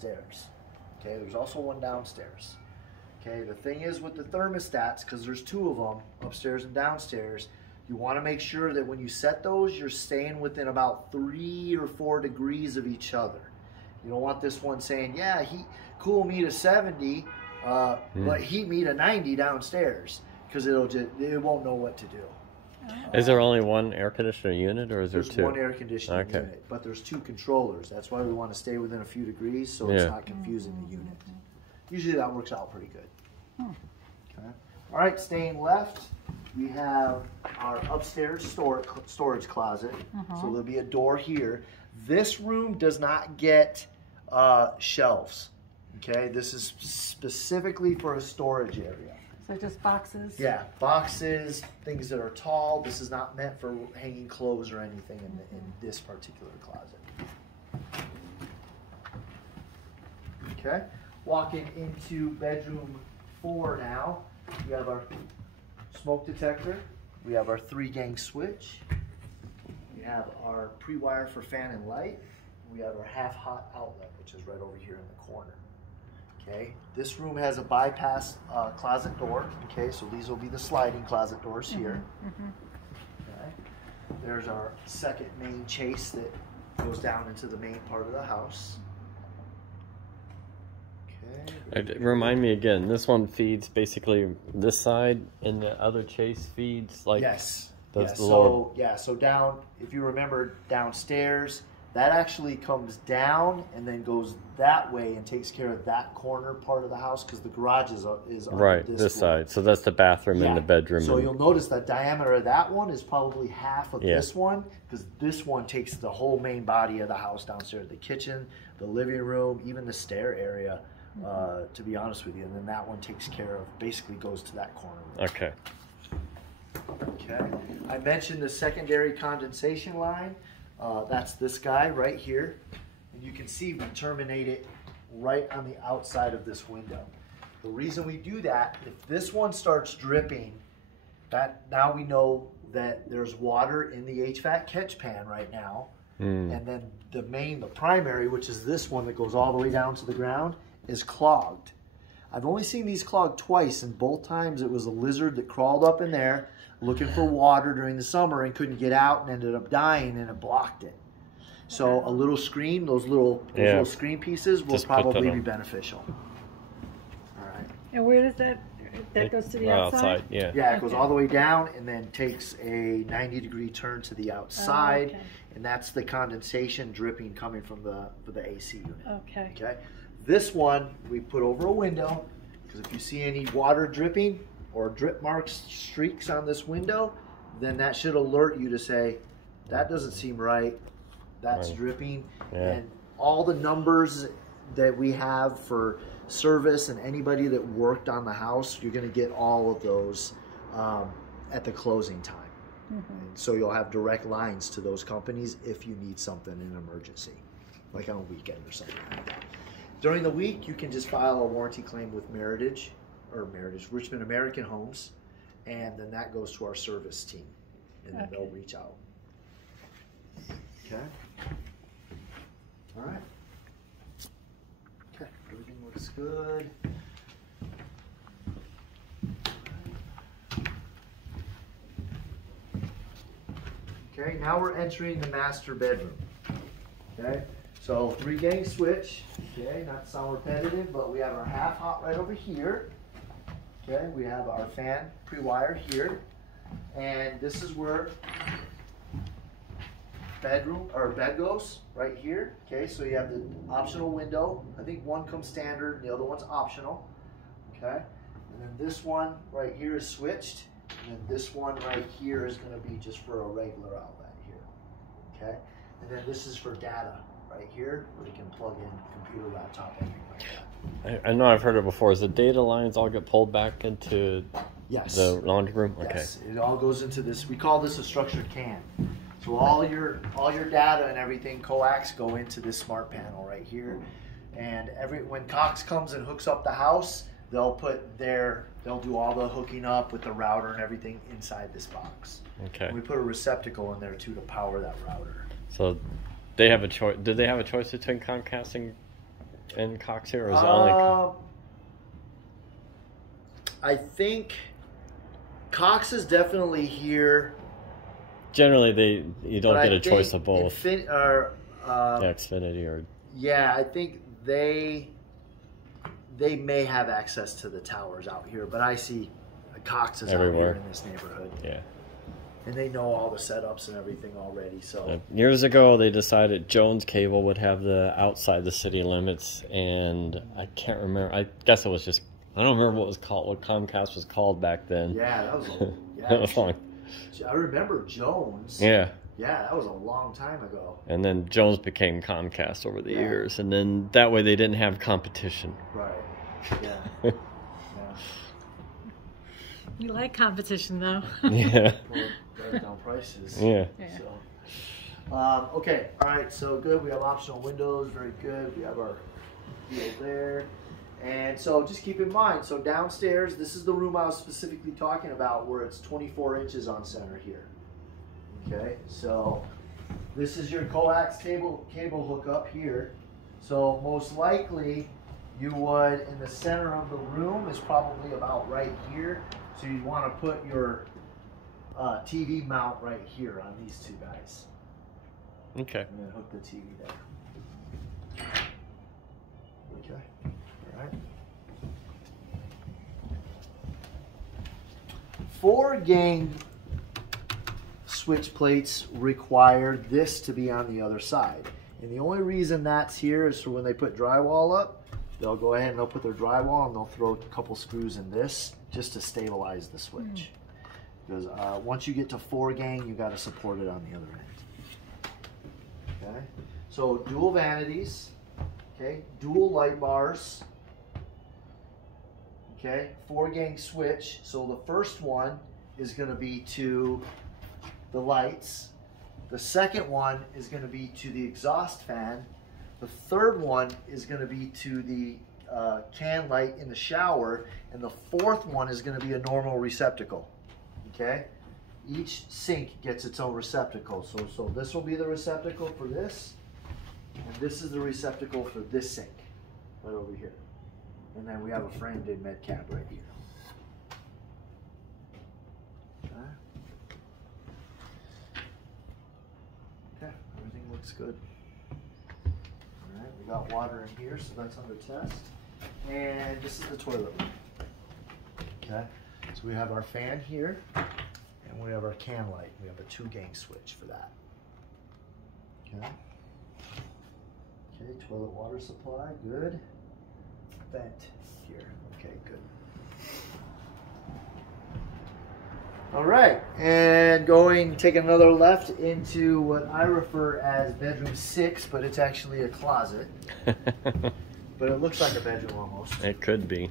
upstairs. Okay, there's also one downstairs. Okay, the thing is with the thermostats, because there's two of them, upstairs and downstairs, you want to make sure that when you set those, you're staying within about 3 or 4 degrees of each other. You don't want this one saying, yeah, cool me to 70, but heat me to 90 downstairs, because it won't know what to do. Is there only one air conditioner unit, or is there two? There's one air conditioning unit, but there's 2 controllers. That's why we want to stay within a few degrees, so it's not confusing the unit. Usually that works out pretty good. Okay. All right, staying left, we have our upstairs storage closet. So there'll be a door here. This room does not get shelves. Okay, this is specifically for a storage area. So just boxes? Yeah, boxes, things that are tall. This is not meant for hanging clothes or anything in this particular closet. Okay, walking into bedroom 4 now. We have our smoke detector. We have our 3-gang switch. We have our pre-wire for fan and light. We have our half-hot outlet, which is right over here in the corner. Okay, this room has a bypass closet door. Okay, so these will be the sliding closet doors here. Okay, there's our second main chase that goes down into the main part of the house. Okay. Remind me again, this one feeds basically this side, and the other chase feeds like so down, if you remember downstairs, that actually comes down and then goes that way and takes care of that corner part of the house, because the garage is on this side. So that's the bathroom and the bedroom. So you'll notice that diameter of that one is probably half of this one, because this one takes the whole main body of the house downstairs, the kitchen, the living room, even the stair area, to be honest with you. And then that one takes care of, basically goes to that corner. Okay. Okay. I mentioned the secondary condensation line. That's this guy right here, and you can see we terminate it right on the outside of this window. The reason we do that, if this one starts dripping, now we know that there's water in the HVAC catch pan right now, and then the primary, which is this one that goes all the way down to the ground, is clogged. I've only seen these clogged twice, and both times it was a lizard that crawled up in there looking for water during the summer and couldn't get out and ended up dying, and it blocked it. So a little screen, those little screen pieces will probably be beneficial. All right. And where does that goes to the outside? Yeah, it goes all the way down and then takes a 90-degree turn to the outside, and that's the condensation dripping coming from the AC unit. Okay. Okay. This one we put over a window, because if you see any water dripping or drip marks, streaks on this window, then that should alert you to say, that doesn't seem right, that's dripping. And all the numbers that we have for service and anybody that worked on the house, you're going to get all of those at the closing time. And so you'll have direct lines to those companies if you need something in an emergency, like on a weekend or something like that. During the week, you can just file a warranty claim with Richmond American Homes, and then that goes to our service team, and then they'll reach out. Okay. All right. Okay, everything looks good. Okay, now we're entering the master bedroom. Okay, so 3-gang switch. Okay, not to sound repetitive, but we have our half hot right over here. Okay, we have our fan pre-wired here, and this is where bed goes right here. Okay, so you have the optional window. I think one comes standard and the other one's optional. Okay, and then this one right here is switched, and then this one right here is going to be just for a regular outlet here. Okay, and then this is for data right here, where you can plug in computer, laptop, anything like that. I know I've heard it before. Is the data lines all get pulled back into the laundry room? Yes, it all goes into this. We call this a structured can. So all your data and everything, coax, go into this smart panel right here. And when Cox comes and hooks up the house, they'll do all the hooking up with the router and everything inside this box. Okay. And we put a receptacle in there too to power that router. So they have a choice. Do they have a choice between Comcast and in Cox here, or is it only? I think Cox is definitely here. Generally, you don't get a choice of both. Xfinity or. Yeah, I think they may have access to the towers out here, but I see Cox is everywhere out here in this neighborhood. Yeah. And they know all the setups and everything already. So years ago, they decided Jones Cable would have the outside the city limits, and I can't remember. I guess it was just, I don't remember what was called, what Comcast was called back then. Yeah, that was that was long. I remember Jones. Yeah. Yeah, that was a long time ago. And then Jones became Comcast over the years, and then that way they didn't have competition. Right. Yeah. Yeah. We like competition, though. Yeah. Well, drive down prices. Yeah. So, okay. All right. So good. We have optional windows. Very good. We have our field there. And so just keep in mind, so downstairs, this is the room I was specifically talking about where it's 24 inches on center here. Okay, so this is your coax cable hookup here. So most likely you would, in the center of the room is probably about right here. So you'd want to put your TV mount right here on these two guys. Okay. And then hook the TV there. Okay. All right. 4 gang switch plates require this to be on the other side. And the only reason that's here is for when they put drywall up, they'll go ahead and they'll put their drywall and they'll throw a couple screws in this just to stabilize the switch. Because once you get to 4 gang, you got to support it on the other end. Okay. So dual vanities. Okay. Dual light bars. Okay. 4 gang switch. So the first one is going to be to the lights. The second one is going to be to the exhaust fan. The third one is going to be to the can light in the shower. And the fourth one is going to be a normal receptacle. Okay? Each sink gets its own receptacle. So this will be the receptacle for this. And this is the receptacle for this sink. Right over here. And then we have a framed in med cap right here. Okay, everything looks good. All right, we got water in here, so that's under test. And this is the toilet room. Okay, so we have our fan here, and we have our can light. We have a 2 gang switch for that. Okay. Okay, toilet water supply, good. Vent here, okay, good. All right, and taking another left into what I refer as bedroom 6, but it's actually a closet. But it looks like a bedroom almost. It could be.